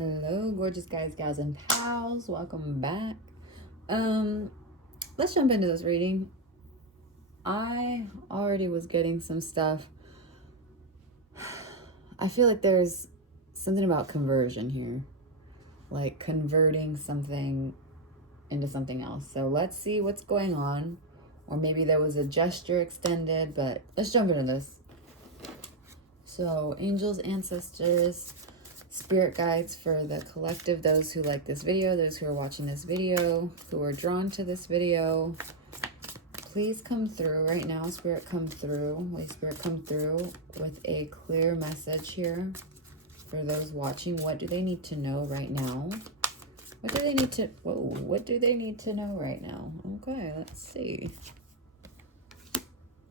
Hello, gorgeous guys, gals, and pals. Welcome back. Let's jump into this reading. I already was getting some stuff. I feel like there's something about conversion here, like converting something into something else. So let's see what's going on. Or maybe there was a gesture extended, but let's jump into this. So, angels, ancestors, spirit guides for the collective, those who like this video, those who are watching this video, who are drawn to this video, please come through right now. Spirit, come through. Holy Spirit, come through with a clear message here for those watching. What do they need to know right now? What do they need to, what do they need to know right now? Okay, let's see.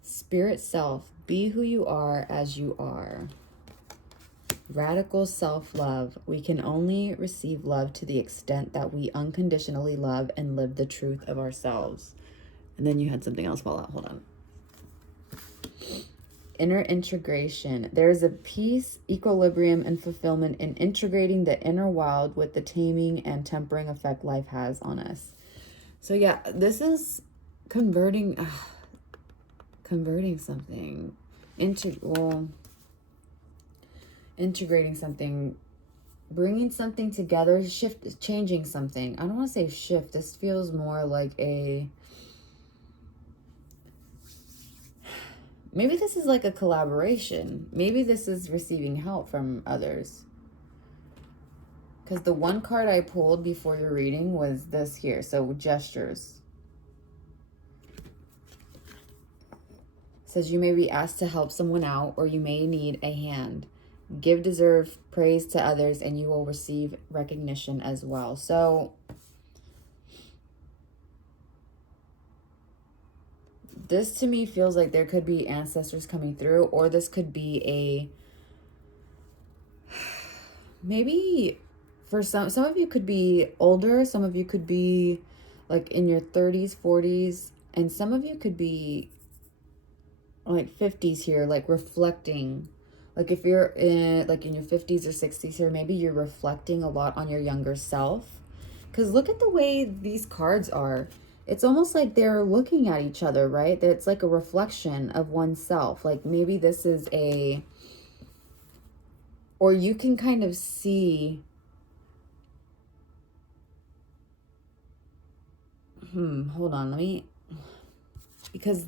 Spirit self, be who you are as you are. Radical self-love. We can only receive love to the extent that we unconditionally love and live the truth of ourselves. And then you had something else fall out. Hold on. Inner integration. There is a peace, equilibrium, and fulfillment in integrating the inner wild with the taming and tempering effect life has on us. So yeah, this is converting something into, integrating something, bringing something together, changing something. I don't want to say shift. This feels more like maybe this is like a collaboration. Maybe this is receiving help from others. Because the one card I pulled before your reading was this here. So gestures. It says you may be asked to help someone out, or you may need a hand. Give deserved praise to others and you will receive recognition as well. So this to me feels like there could be ancestors coming through, or this could be maybe for some of you could be older, some of you could be like in your 30s, 40s, and some of you could be like 50s here, like reflecting. Like if you're in your 50s or 60s here, maybe you're reflecting a lot on your younger self. Because look at the way these cards are. It's almost like they're looking at each other, right? It's like a reflection of oneself. Like maybe this is or you can kind of see, hold on, because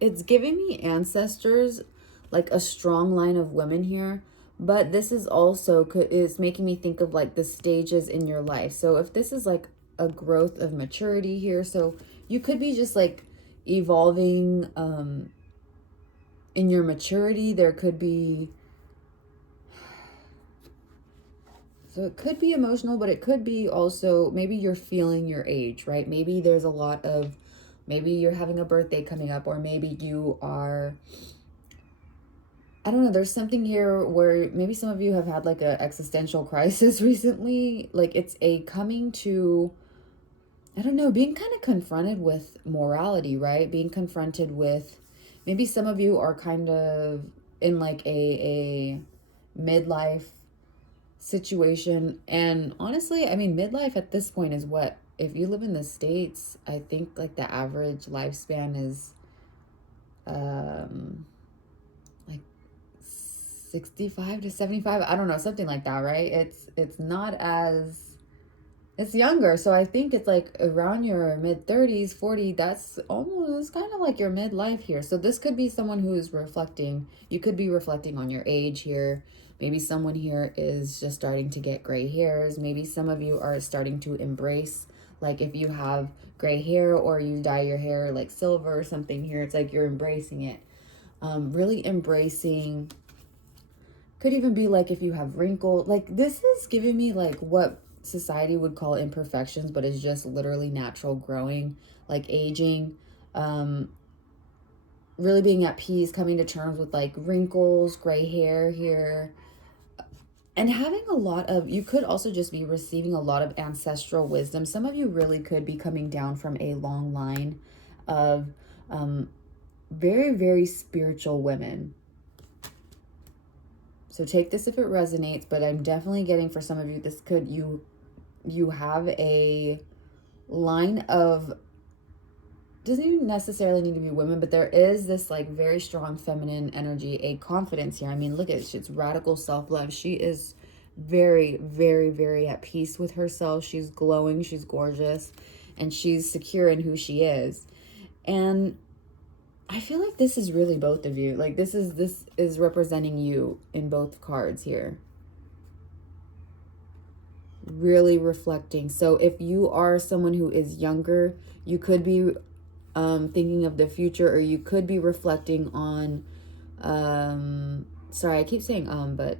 it's giving me ancestors, like a strong line of women here, but this is also is making me think of like the stages in your life. So if this is like a growth of maturity here, so you could be just like evolving in your maturity. There could be, so it could be emotional, but it could be also maybe you're feeling your age, right? Maybe there's a lot of, maybe you're having a birthday coming up, or maybe you are, I don't know, there's something here where maybe some of you have had like a existential crisis recently. Like it's a coming to, I don't know, being kind of confronted with morality, right? Being confronted with, maybe some of you are kind of in like a midlife situation. And honestly, I mean, midlife at this point is what, if you live in the States, I think like the average lifespan is like 65 to 75. I don't know, something like that, right? It's not as, it's younger. So I think it's like around your mid 30s, 40. That's almost kind of like your midlife here. So this could be someone who is reflecting. You could be reflecting on your age here. Maybe someone here is just starting to get gray hairs. Maybe some of you are starting to embrace, like if you have gray hair or you dye your hair like silver or something here, it's like you're embracing it. Really embracing. Could even be like if you have wrinkles. Like this is giving me like what society would call imperfections, but it's just literally natural growing, like aging, really being at peace, coming to terms with like wrinkles, gray hair here, and having a lot of, you could also just be receiving a lot of ancestral wisdom. Some of you really could be coming down from a long line of very, very spiritual women. So take this if it resonates, but I'm definitely getting for some of you, this could, you have a line of, doesn't even necessarily need to be women, but there is this like very strong feminine energy, a confidence here. I mean, look at it. It's radical self-love. She is very, very, very at peace with herself. She's glowing. She's gorgeous. And she's secure in who she is. And I feel like this is really both of you. Like this is representing you in both cards here. Really reflecting. So if you are someone who is younger, you could be thinking of the future, or you could be reflecting on, sorry, I keep saying but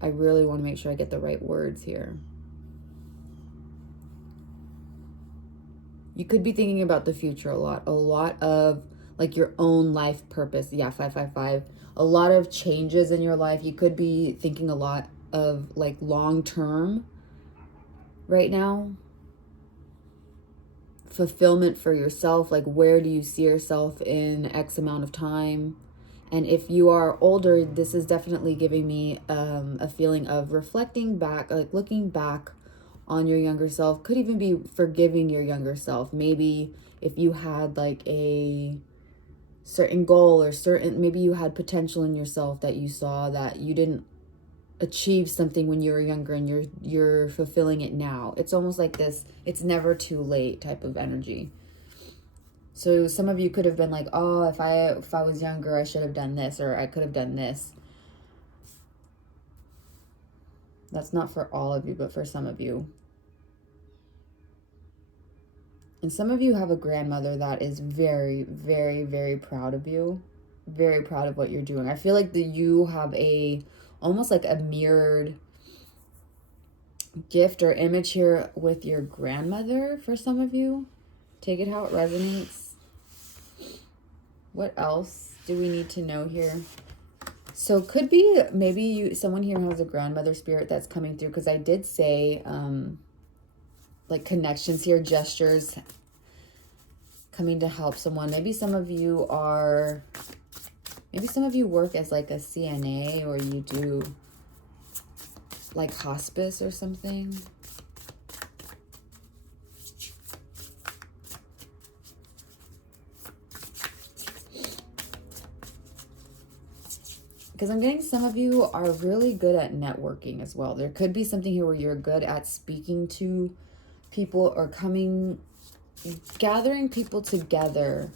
I really want to make sure I get the right words here. You could be thinking about the future a lot of like your own life purpose. Yeah, 555. A lot of changes in your life. You could be thinking a lot of like long term right now. Fulfillment for yourself, like where do you see yourself in X amount of time? And if you are older, this is definitely giving me a feeling of reflecting back, like looking back on your younger self. Could even be forgiving your younger self. Maybe if you had like a certain goal or maybe you had potential in yourself that you saw that you didn't achieve something when you were younger, and you're fulfilling it now. It's almost like this, it's never too late type of energy. So some of you could have been like, oh, if I was younger, I should have done this, or I could have done this. That's not for all of you, but for some of you. And some of you have a grandmother that is very, very, very proud of you. Very proud of what you're doing. I feel like that you have almost like a mirrored gift or image here with your grandmother for some of you. Take it how it resonates. What else do we need to know here? So could be maybe someone here has a grandmother spirit that's coming through, because I did say like connections here, gestures coming to help someone. Maybe some of you work as like a CNA, or you do like hospice or something. Because I'm getting some of you are really good at networking as well. There could be something here where you're good at speaking to people, or gathering people together.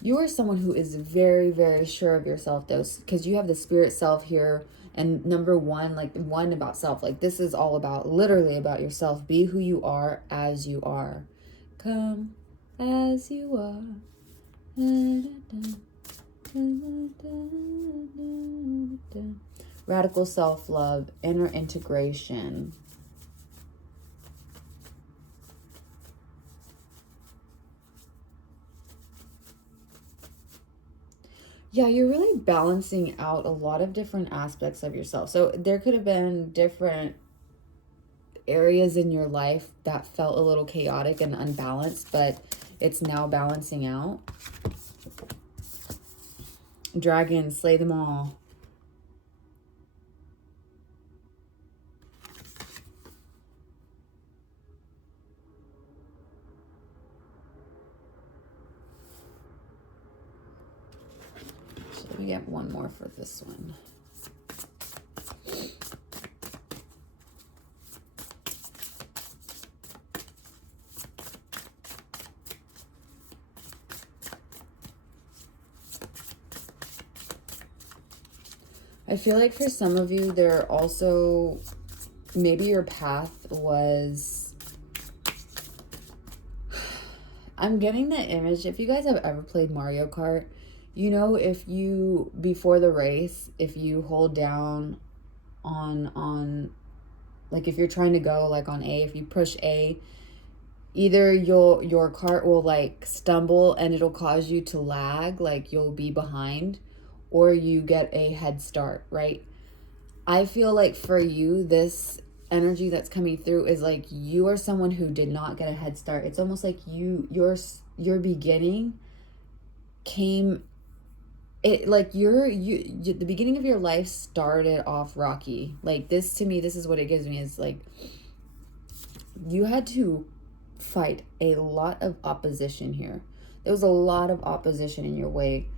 You are someone who is very, very sure of yourself, though, because you have the spirit self here. And number one, like one about self, like this is all about, literally about yourself. Be who you are as you are. Come as you are. Radical self-love, inner integration. Yeah, you're really balancing out a lot of different aspects of yourself. So there could have been different areas in your life that felt a little chaotic and unbalanced, but it's now balancing out. Dragons, slay them all. So we get one more for this one. I feel like for some of you, there also, maybe your path was, I'm getting the image, if you guys have ever played Mario Kart, you know, if you, before the race, if you hold down on, like if you're trying to go like on A, if you push A, either your cart will like stumble and it'll cause you to lag, like you'll be behind, or you get a head start, right? I feel like for you, this energy that's coming through is like you are someone who did not get a head start. It's almost like you're beginning came, it like the beginning of your life started off rocky. Like this, to me, this is what it gives me, is like you had to fight a lot of opposition here. There was a lot of opposition in your way.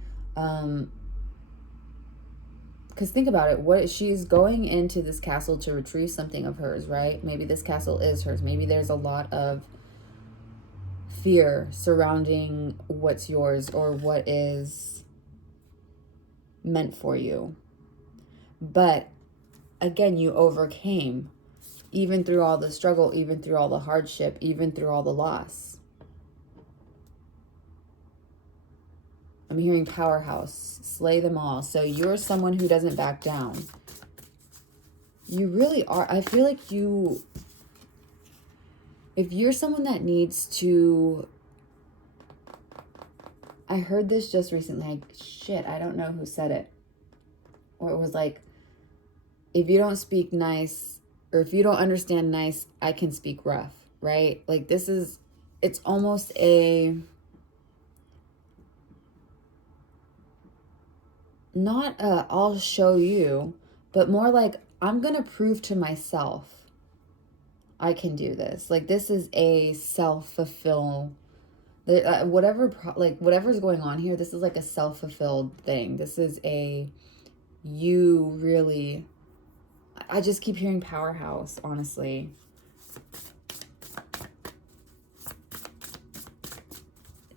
Because think about it, what she's going into this castle to retrieve something of hers, right? Maybe this castle is hers. Maybe there's a lot of fear surrounding what's yours or what is meant for you. But again, you overcame, even through all the struggle, even through all the hardship, even through all the loss. I'm hearing powerhouse, slay them all. So you're someone who doesn't back down. You really are. I feel like if you're someone that needs to, I heard this just recently, like, shit, I don't know who said it. Or it was like, if you don't speak nice, or if you don't understand nice, I can speak rough, right? Like this is, it's almost a, not a I'll show you, but more like I'm gonna prove to myself I can do this. Like this is a self-fulfill, whatever's going on here, this is like a self-fulfilled thing. This is a, you really, I just keep hearing powerhouse, honestly.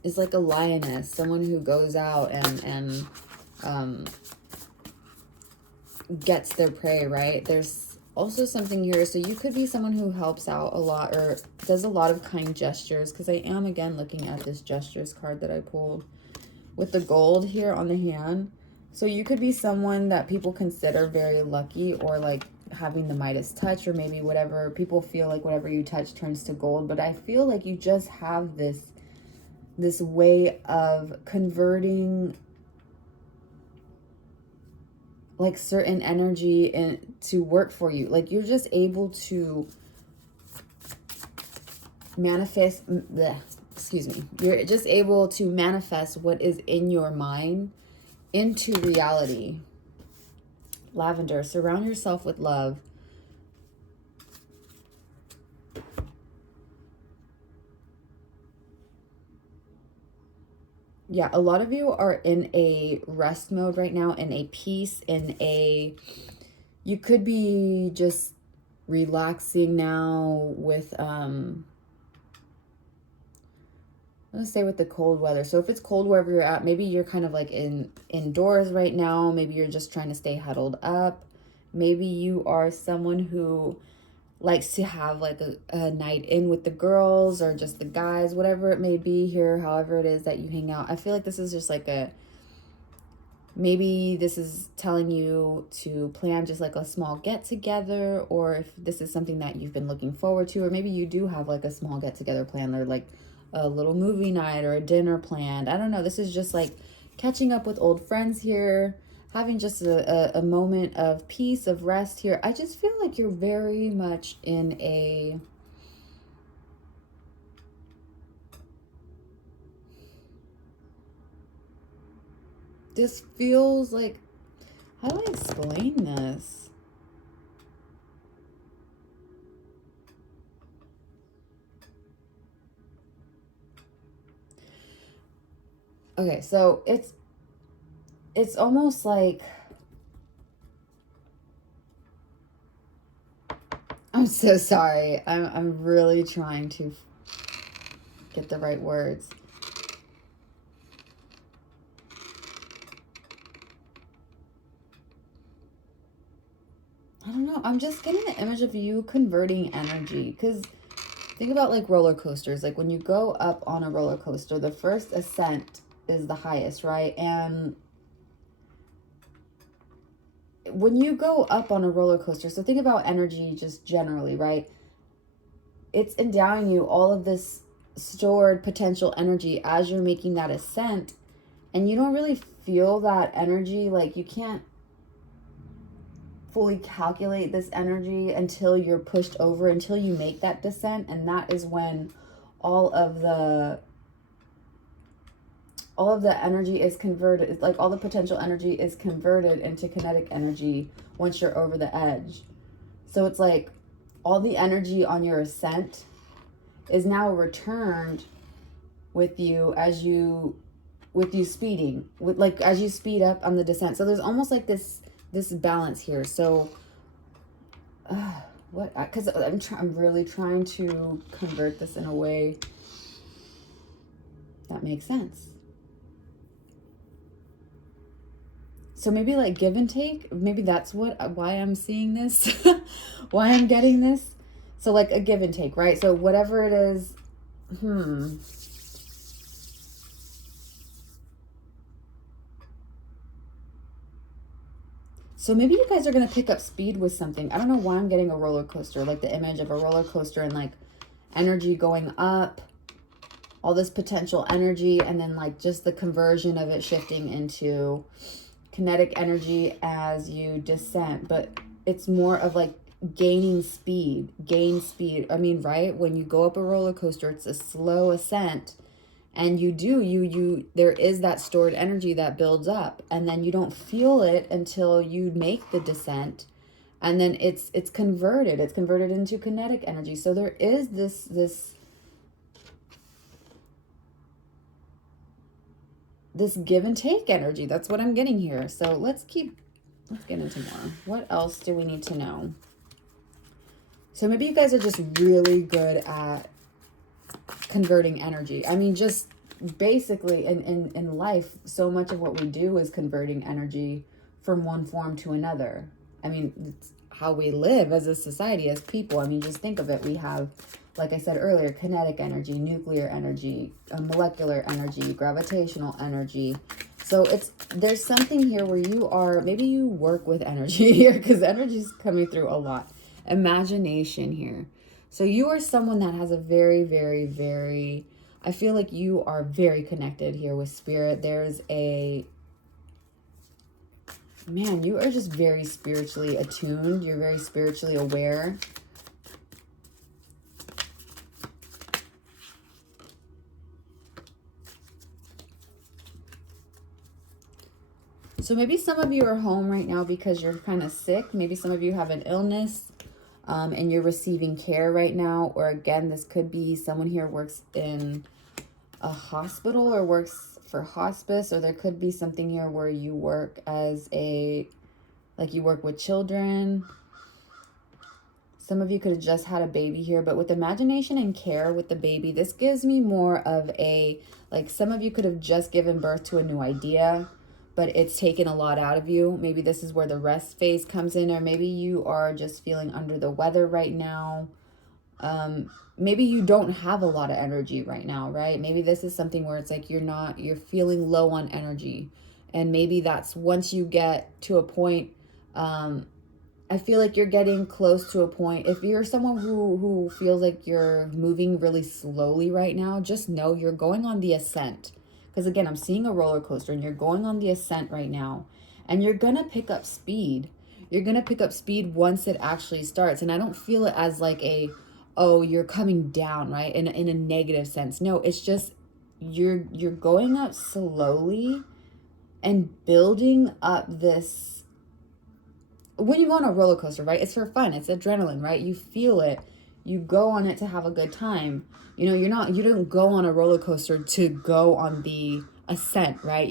It's like a lioness, someone who goes out and gets their prey, right? There's also something here. So you could be someone who helps out a lot or does a lot of kind gestures, because I am, again, looking at this gestures card that I pulled with the gold here on the hand. So you could be someone that people consider very lucky, or like having the Midas touch, or maybe whatever, people feel like whatever you touch turns to gold. But I feel like you just have this way of converting like certain energy in to work for you. Like you're just able to manifest, you're just able to manifest what is in your mind into reality. Lavender, surround yourself with love. Yeah, a lot of you are in a rest mode right now, in a peace, you could be just relaxing now with, let's say with the cold weather. So if it's cold wherever you're at, maybe you're kind of like indoors right now. Maybe you're just trying to stay huddled up. Maybe you are someone who likes to have like a night in with the girls or just the guys, whatever it may be here, however it is that you hang out. I feel like this is just like maybe this is telling you to plan just like a small get together, or if this is something that you've been looking forward to, or maybe you do have like a small get together plan, or like a little movie night or a dinner planned. I don't know. This is just like catching up with old friends here, having just a moment of peace, of rest here. I just feel like you're very much in a, this feels like, how do I explain this? Okay, so it's almost like, I'm so sorry. I'm really trying to get the right words. I don't know. I'm just getting the image of you converting energy, because think about like roller coasters. Like when you go up on a roller coaster, the first ascent is the highest, right? And when you go up on a roller coaster, so think about energy just generally, right? It's endowing you all of this stored potential energy as you're making that ascent, and you don't really feel that energy. Like you can't fully calculate this energy until you're pushed over, until you make that descent. And that is when all of all of the energy is converted. It's like all the potential energy is converted into kinetic energy once you're over the edge. So it's like all the energy on your ascent is now returned with you as you speeding, with like as you speed up on the descent. So there's almost like this balance here. So what, because I'm really trying to convert this in a way that makes sense. So maybe like give and take, maybe that's why I'm seeing this, why I'm getting this. So like a give and take, right? So whatever it is, So maybe you guys are going to pick up speed with something. I don't know why I'm getting a roller coaster, like the image of a roller coaster and like energy going up, all this potential energy, and then like just the conversion of it shifting into kinetic energy as you descend. But it's more of like gain speed. I mean, right? When you go up a roller coaster, it's a slow ascent. And there is that stored energy that builds up, and then you don't feel it until you make the descent, and then it's converted into kinetic energy. So there is this give and take energy. That's what I'm getting here. So let's get into more. What else do we need to know? So maybe you guys are just really good at converting energy. I mean, just basically in life, so much of what we do is converting energy from one form to another. I mean, it's how we live as a society, as people. I mean, just think of it. We have, like I said earlier, kinetic energy, nuclear energy, molecular energy, gravitational energy. So there's something here where maybe you work with energy here, because energy is coming through a lot. Imagination here. So you are someone that has a very, very, very, I feel like you are very connected here with spirit. You are just very spiritually attuned. You're very spiritually aware. So maybe some of you are home right now because you're kind of sick. Maybe some of you have an illness. And you're receiving care right now. Or again, this could be someone here works in a hospital or works for hospice, or there could be something here where you work you work with children. Some of you could have just had a baby here, but with imagination and care with the baby, this gives me more of some of you could have just given birth to a new idea, but it's taken a lot out of you. Maybe this is where the rest phase comes in, or maybe you are just feeling under the weather right now. Maybe you don't have a lot of energy right now, right? Maybe this is something where it's like you're feeling low on energy. And maybe that's once you get to a point, I feel like you're getting close to a point. If you're someone who feels like you're moving really slowly right now, just know you're going on the ascent. Because again, I'm seeing a roller coaster and you're going on the ascent right now, and you're going to pick up speed. You're going to pick up speed once it actually starts. And I don't feel it as like you're coming down, right? In a negative sense. No, it's just you're going up slowly and building up this. When you go on a roller coaster, right? It's for fun. It's adrenaline, right? You feel it. You go on it to have a good time. You don't go on a roller coaster to go on the ascent, right?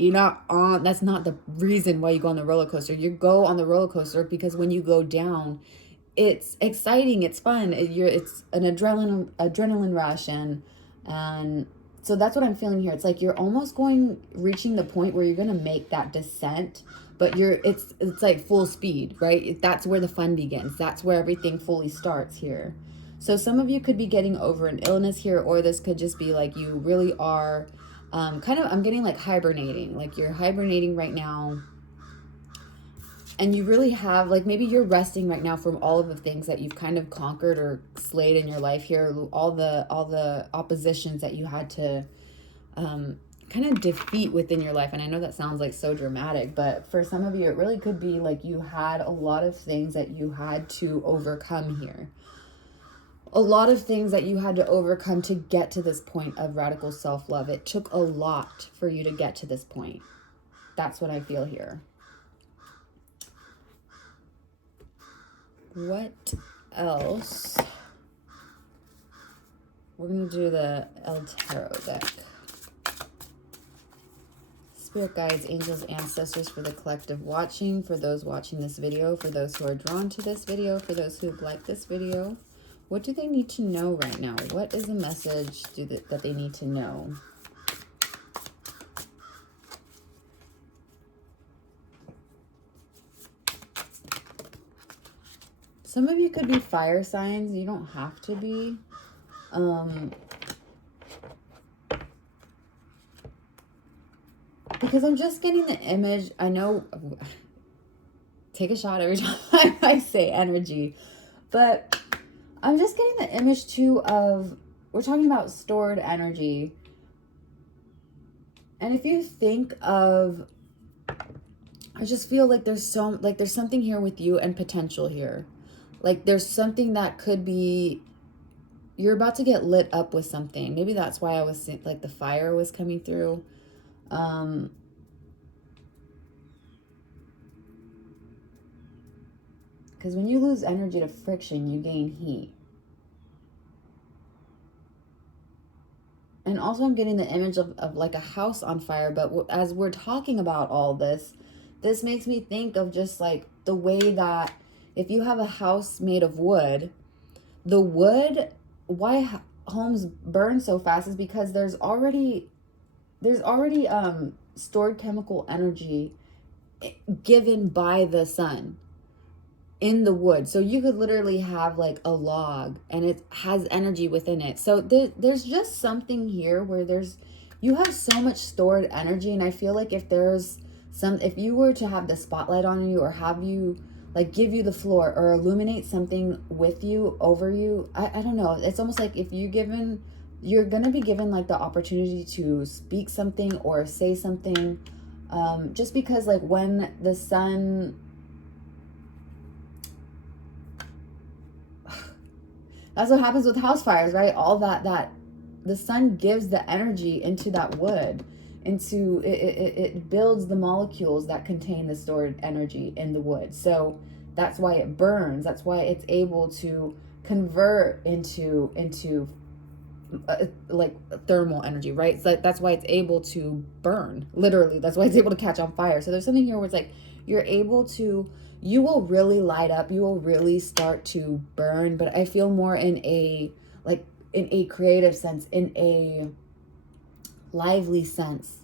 That's not the reason why you go on the roller coaster. You go on the roller coaster because when you go down, it's exciting, it's fun. It's an adrenaline rush, and so that's what I'm feeling here. It's like you're almost reaching the point where you're going to make that descent, but it's like full speed, right? That's where the fun begins. That's where everything fully starts here. So some of you could be getting over an illness here, or this could just be like you really are I'm getting like hibernating, like you're hibernating right now. And you really have, like, maybe you're resting right now from all of the things that you've kind of conquered or slayed in your life here, all the oppositions that you had to kind of defeat within your life. And I know that sounds like so dramatic, but for some of you, it really could be like you had a lot of things that you had to overcome here. a lot of things that you had to overcome to get to this point of radical self-love. It took a lot for you to get to this point. That's what I feel here. What else? We're going to do the El Tarot deck. Spirit guides, angels, ancestors for the collective watching, for those watching this video, for those who are drawn to this video, for those who've liked this video. What do they need to know right now? What is the message that they need to know? Some of you could be fire signs. You don't have to be. Because I'm just getting the image. I know, take a shot every time I say energy, but I'm just getting the image too of, we're talking about stored energy. And if you think of, I just feel like there's something here with you and potential here. Like there's something that could be, you're about to get lit up with something. Maybe that's why I was like the fire was coming through. Because when you lose energy to friction, you gain heat. And also I'm getting the image of like a house on fire. But as we're talking about all this, this makes me think of just like the way that if you have a house made of wood, the wood, why homes burn so fast is because there's already stored chemical energy given by the sun in the wood. So you could literally have like a log and it has energy within it. So there's just something here where you have so much stored energy. And I feel like if you were to have the spotlight on you or have you like give you the floor or illuminate something with you, over you, I don't know. It's almost like if you're going to be given like the opportunity to speak something or say something, just because like when the sun, that's what happens with house fires, right? All that the sun gives the energy into that wood, into it builds the molecules that contain the stored energy in the wood. So that's why it burns. That's why it's able to convert into like thermal energy, right? So that's why it's able to burn, literally. That's why it's able to catch on fire. So there's something here where it's like you will really light up, you will really start to burn. But I feel more in a creative sense, in a lively sense,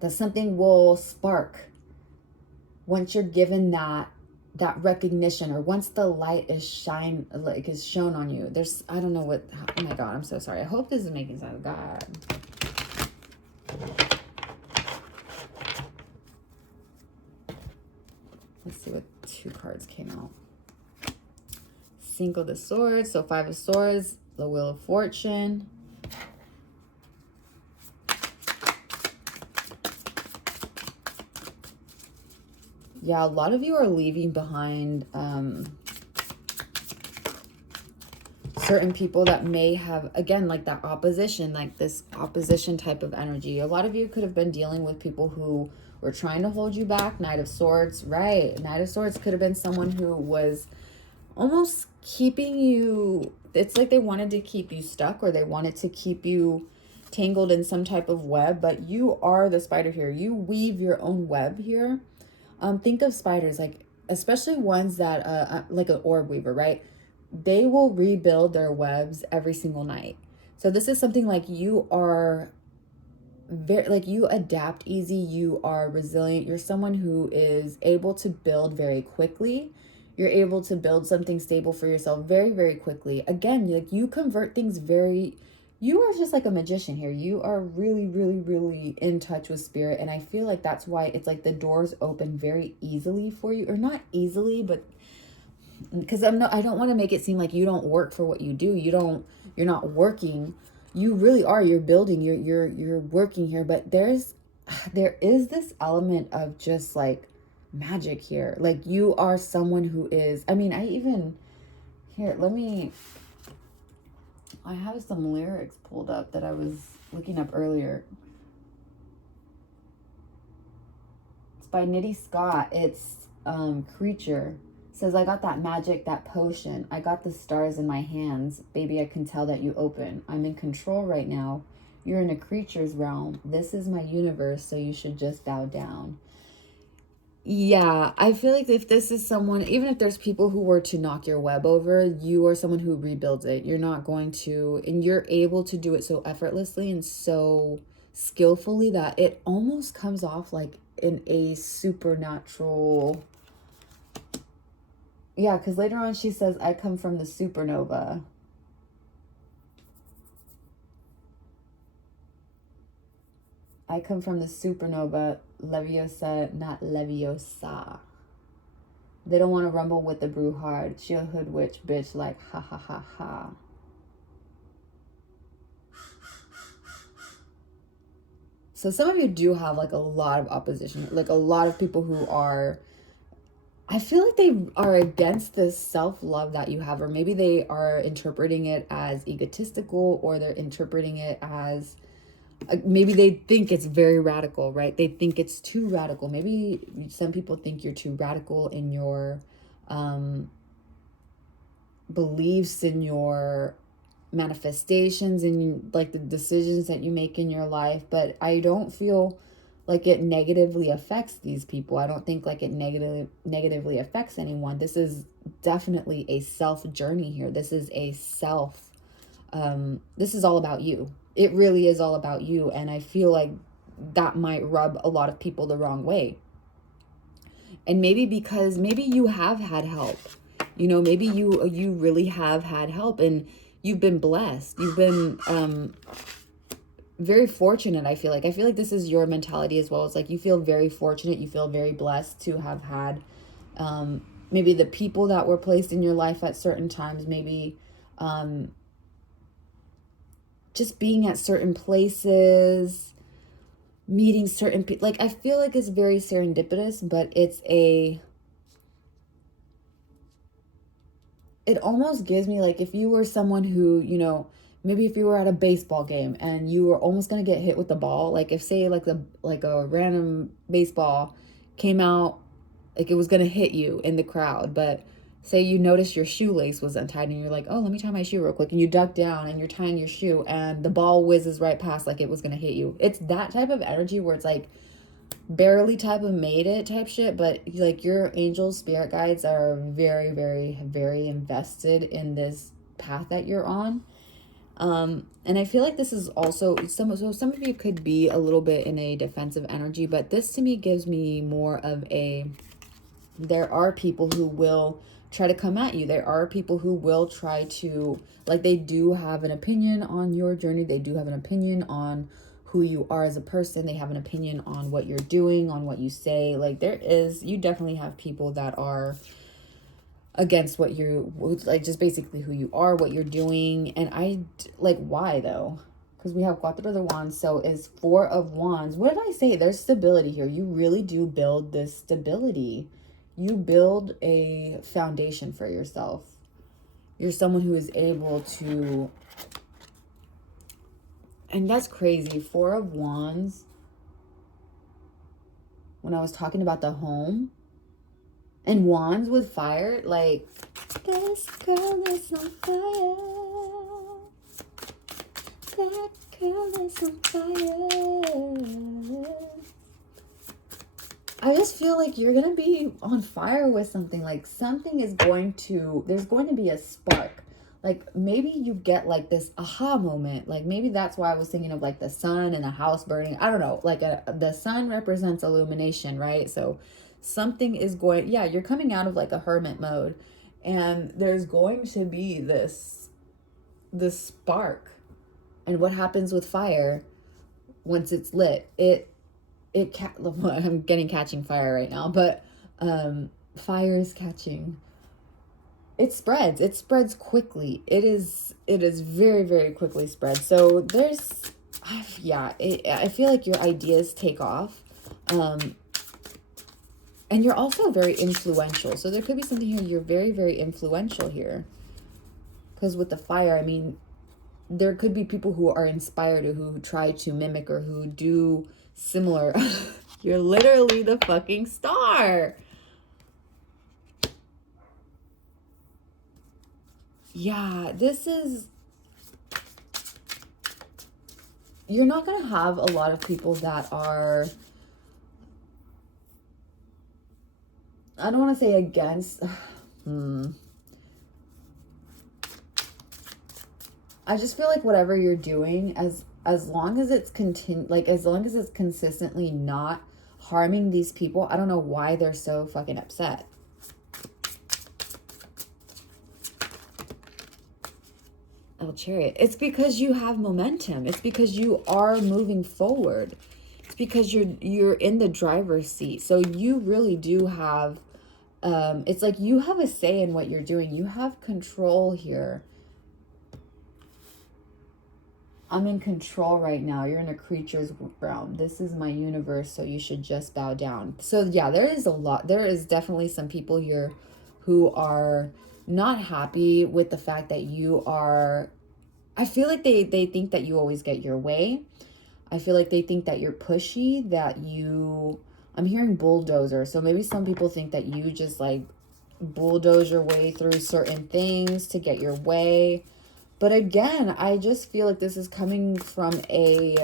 that something will spark once you're given that recognition, or once the light is shown on you. I don't know what, oh my God, I'm so sorry. I hope this is making sense. God. Let's see what 2 cards came out. Cinco de Swords, so 5 of Swords, the Wheel of Fortune. Yeah, a lot of you are leaving behind certain people that may have, again, like that opposition, like this opposition type of energy. A lot of you could have been dealing with people who were trying to hold you back. Knight of Swords, right? Knight of Swords could have been someone who was almost keeping you, it's like they wanted to keep you stuck, or they wanted to keep you tangled in some type of web. But you are the spider here. You weave your own web here. Think of spiders, like especially ones that like an orb weaver, right? They will rebuild their webs every single night. So this is something like you are very, like you adapt easy, you are resilient, you're someone who is able to build very quickly. You're able to build something stable for yourself very, very quickly. Again, like you convert things you are just like a magician here. You are really, really, really in touch with spirit. And I feel like that's why it's like the doors open very easily for you, or not easily, but because I don't want to make it seem like you don't work for what you do. You're not working. You really are. You're building, you're working here, but there is this element of just like magic here. Like you are someone who is, I mean, here, let me I have some lyrics pulled up that I was looking up earlier. It's by Nitty Scott. It's Creature. It says, I got that magic, that potion. I got the stars in my hands. Baby, I can tell that you open. I'm in control right now. You're in a creature's realm. This is my universe, so you should just bow down. Yeah, I feel like if this is someone, even if there's people who were to knock your web over, you are someone who rebuilds it. You're not going to, and you're able to do it so effortlessly and so skillfully that it almost comes off like in a supernatural. Yeah, because later on she says, I come from the supernova. I come from the supernova, Leviosa, not Leviosa. They don't want to rumble with the brew hard. She a hood witch bitch like ha ha ha ha. So some of you do have like a lot of opposition, like a lot of people who are, I feel like they are against this self-love that you have, or maybe they are interpreting it as egotistical, or they're interpreting it as, maybe they think it's very radical, right? They think it's too radical. Maybe some people think you're too radical in your beliefs, in your manifestations, and like the decisions that you make in your life. But I don't feel like it negatively affects these people. I don't think like it negatively affects anyone. This is definitely a self journey here. This is a self, this is all about you. It really is all about you. And I feel like that might rub a lot of people the wrong way. And maybe because maybe you have had help, you know, maybe you really have had help and you've been blessed. You've been very fortunate. I feel like this is your mentality as well. It's like you feel very fortunate. You feel very blessed to have had maybe the people that were placed in your life at certain times, maybe just being at certain places, meeting certain people. Like, I feel like it's very serendipitous, but it almost gives me like, if you were someone who, you know, maybe if you were at a baseball game and you were almost going to get hit with the ball, like if say like a random baseball came out, like it was going to hit you in the crowd, but say you noticed your shoelace was untied and you're like, oh, let me tie my shoe real quick. And you duck down and you're tying your shoe and the ball whizzes right past like it was going to hit you. It's that type of energy where it's like barely type of made it type shit, but like your angels, spirit guides are very, very, very invested in this path that you're on. And I feel like this is also some of you could be a little bit in a defensive energy, but this to me gives me more of a, there are people who will try to come at you. There are people who will try to, like, they do have an opinion on your journey. They do have an opinion on who you are as a person. They have an opinion on what you're doing, on what you say. Like, you definitely have people that are against what you, like, just basically who you are, what you're doing. And like, why though? Because we have Cuatro de Wands, so is Four of Wands. What did I say? There's stability here. You really do build this stability. You build a foundation for yourself. You're someone who is able to, and that's crazy. Four of Wands, when I was talking about the home, and wands with fire, like, this girl is on fire. That girl is on fire. I just feel like you're going to be on fire with something. Like, something is there's going to be a spark. Like, maybe you get like this aha moment. Like, maybe that's why I was thinking of like the sun and a house burning. I don't know. Like, the sun represents illumination, right? So something is you're coming out of like a hermit mode, and there's going to be this spark. And what happens with fire once it's lit? I'm catching fire right now, but fire is catching. It spreads quickly. It is very, very quickly spread. So I feel like your ideas take off, and you're also very influential. So there could be something here. You're very, very influential here, because with the fire, I mean, there could be people who are inspired or who try to mimic or who do similar. You're literally the fucking star. Yeah, this is... You're not going to have a lot of people that are... I don't want to say against... I just feel like whatever you're doing, as long as it's as long as it's consistently not harming these people, I don't know why they're so fucking upset. Oh, Chariot. It's because you have momentum. It's because you are moving forward. It's because you're in the driver's seat. So you really do have, it's like you have a say in what you're doing. You have control here. I'm in control right now. You're in a creature's realm. This is my universe, so you should just bow down. So yeah, there is a lot. There is definitely some people here who are not happy with the fact that you are... I feel like they think that you always get your way. I feel like they think that you're pushy, that you... I'm hearing bulldozer. So maybe some people think that you just like bulldoze your way through certain things to get your way. But again, I just feel like this is coming from a...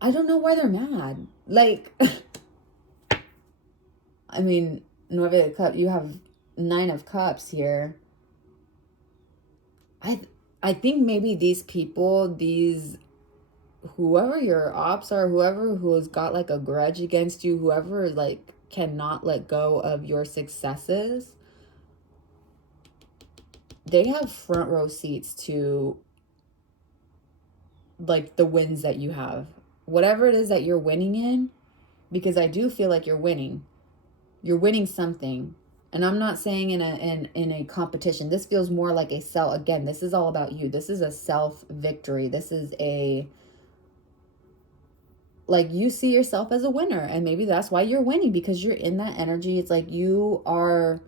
I don't know why they're mad. Like, I mean, Nueve de Cup, you have 9 of Cups here. I think maybe these people, whoever your ops are, whoever who has got like a grudge against you, whoever like cannot let go of your successes, they have front row seats to like the wins that you have. Whatever it is that you're winning in, because I do feel like you're winning. You're winning something. And I'm not saying in a competition. This feels more like a self. Again, this is all about you. This is a self victory. This is a... like you see yourself as a winner, and maybe that's why you're winning, because you're in that energy. It's like you are...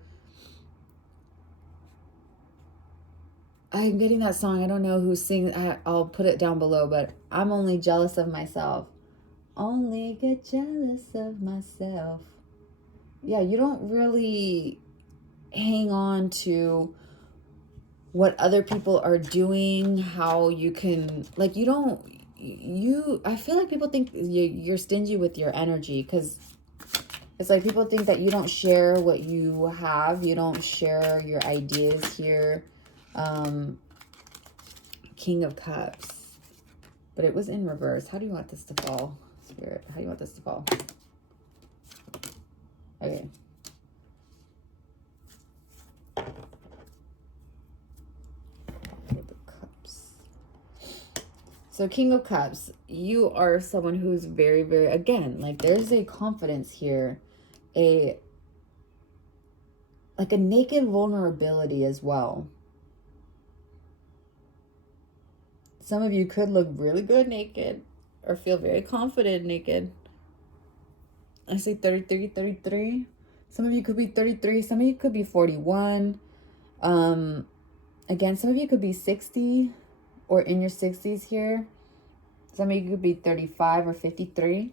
I'm getting that song. I don't know who sings. I'll put it down below, but I'm only jealous of myself. Only get jealous of myself. Yeah, you don't really hang on to what other people are doing, how you can, like, you don't, I feel like people think you're stingy with your energy, because it's like people think that you don't share what you have, you don't share your ideas here. King of Cups, but it was in reverse. How do you want this to fall, Spirit? How do you want this to fall? Okay. So King of Cups, you are someone who's very, very, again, like there's a confidence here, like a naked vulnerability as well. Some of you could look really good naked or feel very confident naked. I say 33, 33. Some of you could be 33. Some of you could be 41. Again, some of you could be 60 or in your 60s here. Some of you could be 35 or 53.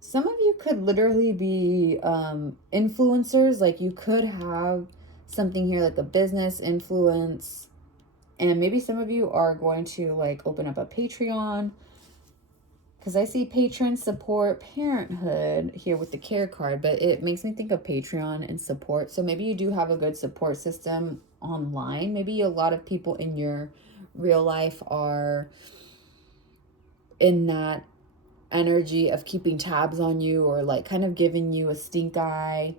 Some of you could literally be influencers. Like you could have something here like a business influence. And maybe some of you are going to like open up a Patreon. Because I see patron support parenthood here with the care card, but it makes me think of Patreon and support. So maybe you do have a good support system online. Maybe a lot of people in your real life are in that energy of keeping tabs on you or like kind of giving you a stink eye.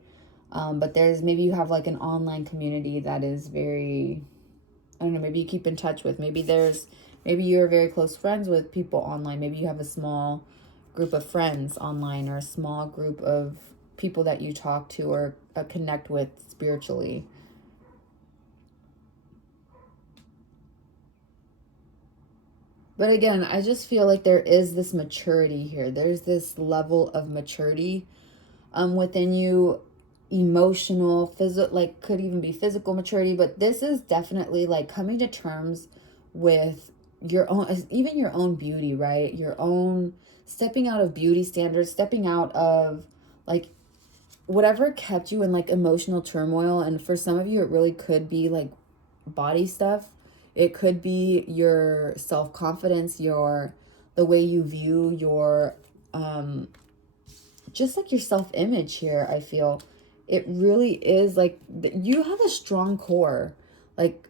But maybe you have like an online community that is very, I don't know, maybe you keep in touch with. Maybe you're very close friends with people online. Maybe you have a small group of friends online or a small group of people that you talk to or connect with spiritually. But again, I just feel like there is this maturity here. There's this level of maturity within you, emotional, physical, like could even be physical maturity, but this is definitely like coming to terms with your own, even your own beauty, right? Your own, stepping out of beauty standards, stepping out of like whatever kept you in like emotional turmoil. And for some of you, it really could be like body stuff. It could be your self-confidence, your, the way you view your, just like your self-image here. I feel it really is like you have a strong core. Like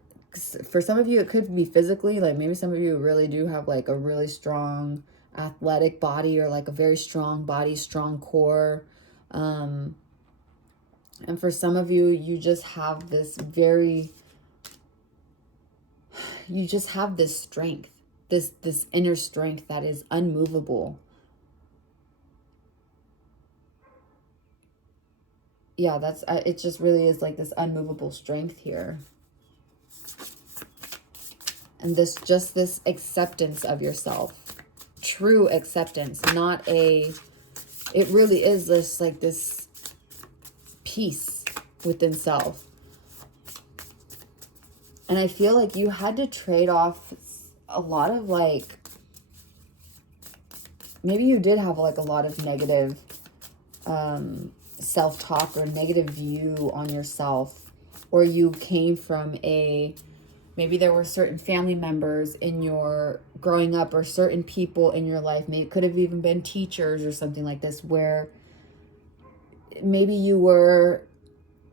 for some of you, it could be physically, like maybe some of you really do have like a really strong athletic body, or like a very strong body, strong core. And for some of you, you just have this very, you just have this strength, this inner strength that is unmovable. Yeah, that's, it just really is like this unmovable strength here. And this, just this acceptance of yourself, true acceptance, not a, it really is this like this peace within self. And I feel like you had to trade off a lot of like, maybe you did have like a lot of negative self-talk or negative view on yourself, or you came from a, maybe there were certain family members in your growing up, or certain people in your life, maybe it could have even been teachers or something like this, where maybe you were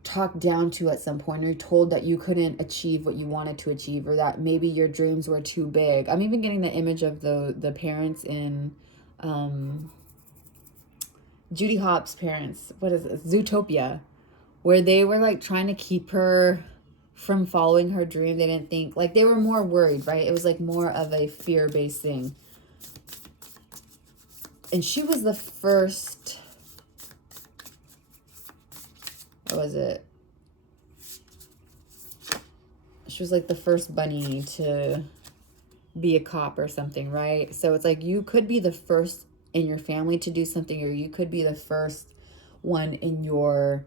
talked down to at some point, or you're told that you couldn't achieve what you wanted to achieve, or that maybe your dreams were too big. I'm even getting the image of the parents in Judy Hopps' parents, what is it, Zootopia, where they were like trying to keep her from following her dream. They didn't think, like they were more worried, right? It was like more of a fear-based thing. And she was the first, what was it? She was like the first bunny to be a cop or something, right? So it's like you could be the first in your family to do something, or you could be the first one in your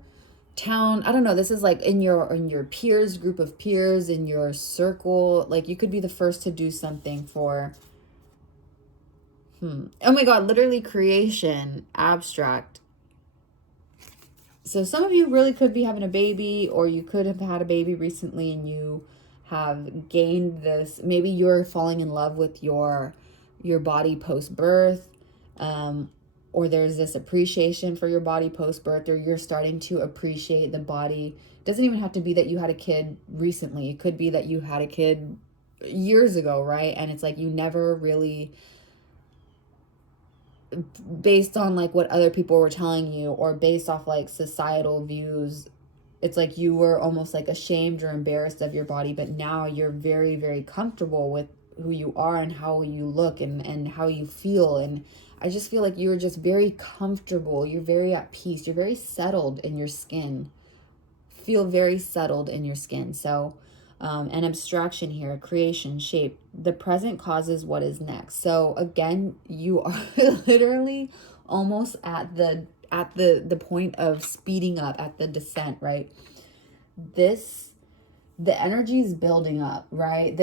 town. I don't know. This is like in your peers, group of peers, in your circle. Like you could be the first to do something for, oh my God, literally creation, abstract. So some of you really could be having a baby, or you could have had a baby recently and you have gained this, maybe you're falling in love with your body post-birth, or there's this appreciation for your body post-birth, or you're starting to appreciate the body. It doesn't even have to be that you had a kid recently. It could be that you had a kid years ago, right? And it's like you never really, based on like what other people were telling you, or based off like societal views, it's like you were almost like ashamed or embarrassed of your body, but now you're very, very comfortable with who you are and how you look and how you feel. And I just feel like you're just very comfortable. You're very at peace. You're very settled in your skin. Feel very settled in your skin. So an abstraction here, creation, shape. The present causes what is next. So again, you are literally almost at the point of speeding up, at the descent, right? The energy is building up, right?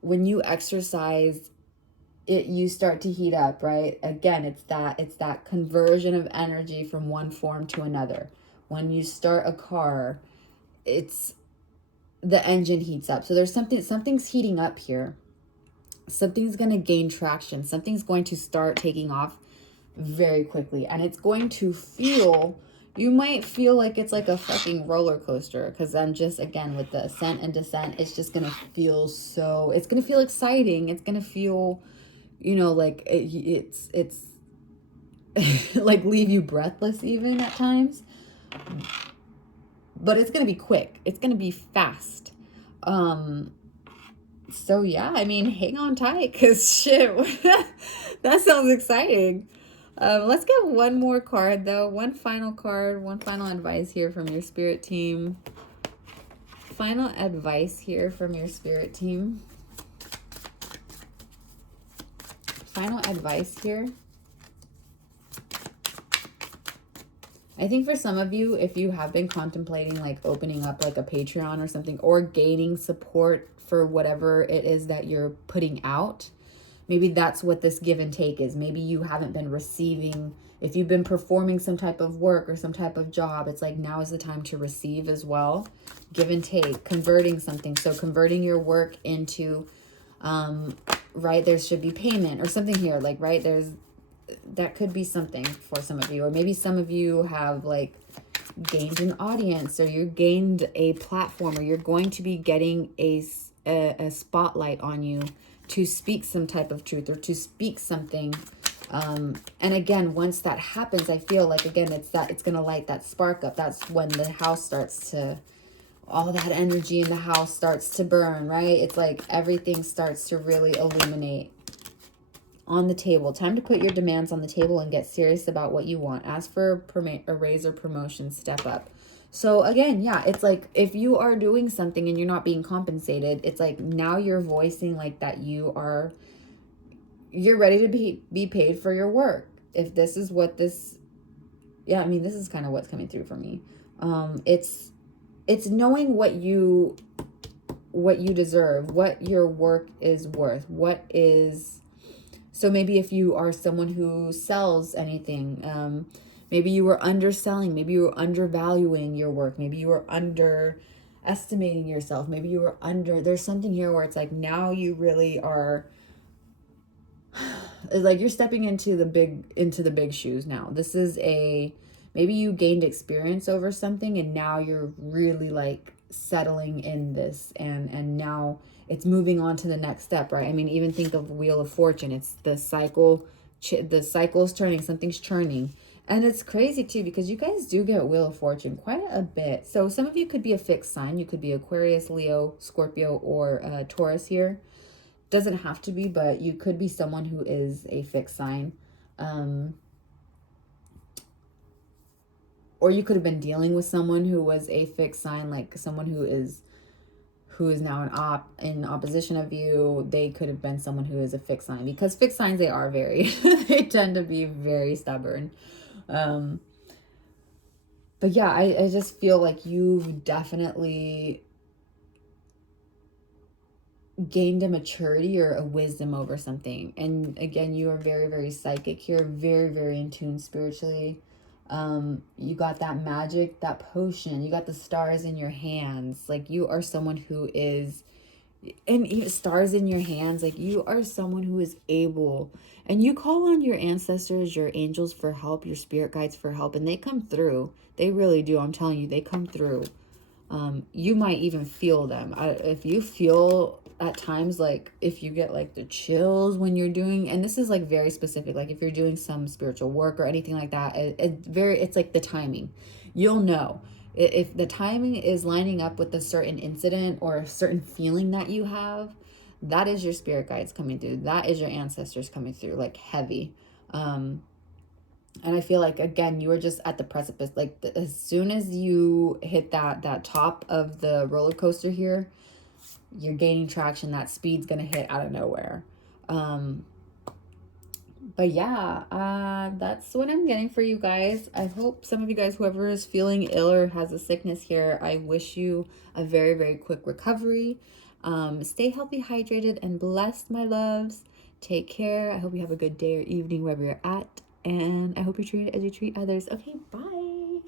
When you exercise it, you start to heat up, right? Again, it's that conversion of energy from one form to another. When you start a car, it's the engine heats up. So there's something's heating up here. Something's going to gain traction. Something's going to start taking off very quickly, and it's going to feel, you might feel like it's like a fucking roller coaster, because I'm just, again, with the ascent and descent, it's just going to feel so, it's going to feel exciting. It's going to feel, like it's like leave you breathless even at times, but it's going to be quick. It's going to be fast. So yeah, I mean, hang on tight, because shit, that sounds exciting. Let's get one more card, though. One final card, one final advice here from your spirit team. Final advice here from your spirit team. final advice here. I think for some of you, if you have been contemplating like opening up like a Patreon or something, or gaining support for whatever it is that you're putting out, maybe that's what this give and take is. Maybe you haven't been receiving. If you've been performing some type of work or some type of job, it's like now is the time to receive as well. Give and take, converting something. So converting your work into, right, there should be payment or something here. Like, right, that could be something for some of you. Or maybe some of you have like gained an audience, or you gained a platform, or you're going to be getting a spotlight on you to speak some type of truth or to speak something. And again, once that happens, I feel like, again, it's going to light that spark up. That's when the house starts to, all that energy in the house starts to burn, right? It's like everything starts to really illuminate. On the table. Time to put your demands on the table and get serious about what you want. Ask for a raise or promotion. Step up. So again, yeah, it's like if you are doing something and you're not being compensated, it's like now you're voicing like that you're ready to be paid for your work. If this is what this, yeah, I mean, this is kind of what's coming through for me. It's knowing what you deserve, what your work is worth, so maybe if you are someone who sells anything, maybe you were underselling, maybe you were undervaluing your work, maybe you were underestimating yourself, maybe you were there's something here where it's like now you really are, it's like you're stepping into the big shoes now. This is maybe you gained experience over something and now you're really like settling in this, and now it's moving on to the next step, right? I mean, even think of Wheel of Fortune. It's the cycle's turning, something's churning. And it's crazy too, because you guys do get Wheel of Fortune quite a bit. So some of you could be a fixed sign. You could be Aquarius, Leo, Scorpio, or Taurus here. Doesn't have to be, but you could be someone who is a fixed sign. Or you could have been dealing with someone who was a fixed sign, like someone who is now in opposition of you. They could have been someone who is a fixed sign, because fixed signs, they are very, they tend to be very stubborn. But yeah, I just feel like you've definitely gained a maturity or a wisdom over something. And again, you are very, very psychic here, very, very in tune spiritually. You got that magic, that potion, you got the stars in your hands. Like you are someone who is, and even stars in your hands, like you are someone who is able, and you call on your ancestors, your angels for help, your spirit guides for help, and they come through. They really do. I'm telling you, they come through. You might even feel them. If you feel at times, like if you get like the chills when you're doing, and this is like very specific, like if you're doing some spiritual work or anything like that, it's like the timing. You'll know if the timing is lining up with a certain incident or a certain feeling that you have. That is your spirit guides coming through. That is your ancestors coming through, like heavy. And I feel like, again, you are just at the precipice. Like as soon as you hit that top of the roller coaster here, you're gaining traction. That speed's going to hit out of nowhere. But yeah, that's what I'm getting for you guys. I hope some of you guys, whoever is feeling ill or has a sickness here, I wish you a very, very quick recovery. Stay healthy, hydrated, and blessed, my loves. Take care. I hope you have a good day or evening wherever you're at. And I hope you're treated as you treat others. Okay, bye.